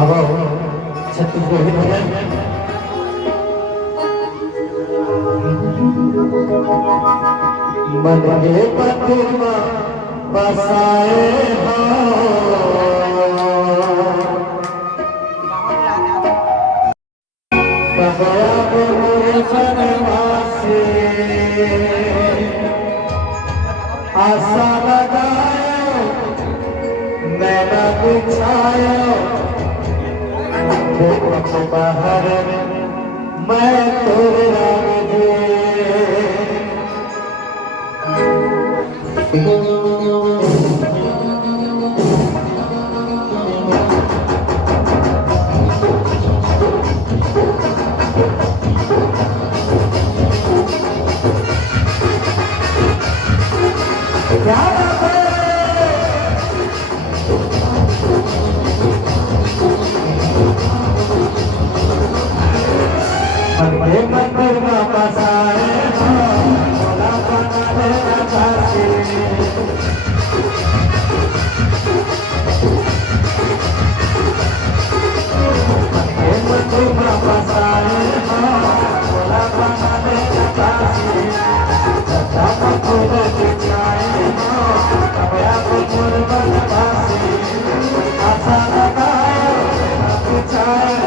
अब छत्तीसगढ़ी भजन मन के पतिमा बसाए हो कबया बोले बनवासी आशा लगायो मैना बिछायो बाहर मैं तोरे राग मंदिर में बसाए भोला बना देना काशी मंदिर में बसाए भोला बना देना काशी सदा फूल बिछाए कबया फूल बनवासी आशा लगाए बिछाए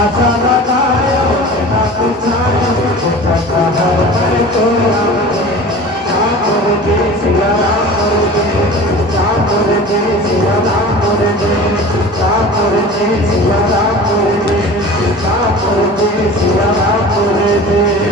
आशा लगायो ना बिछायो हर मैं तो राम रे सिया राम रे सिया राम रे सिया राम रे सिया राम रे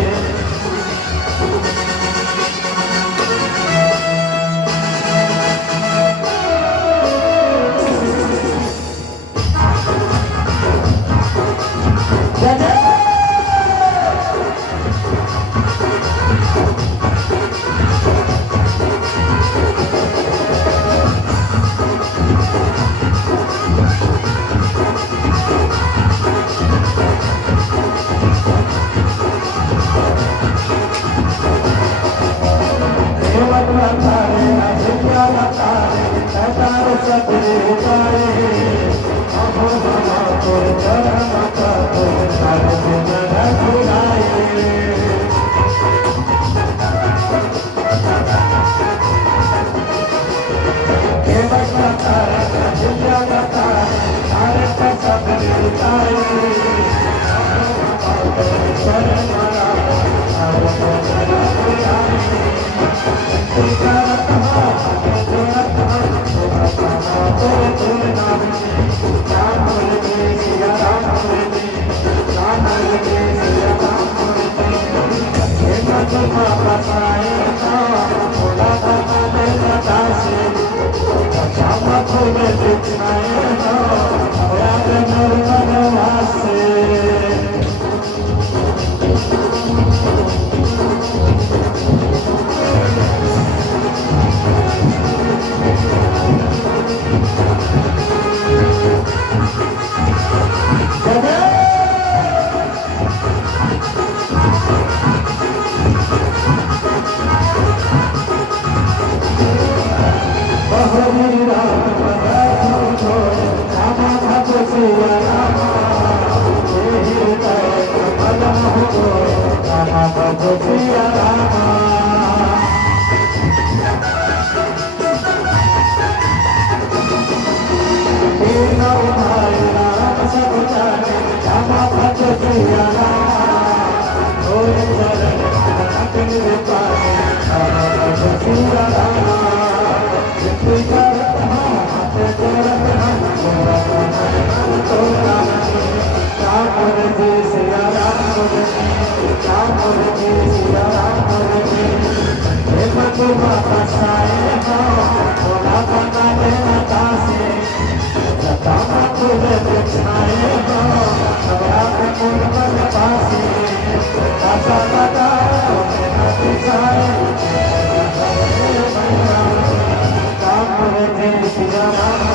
Ram राम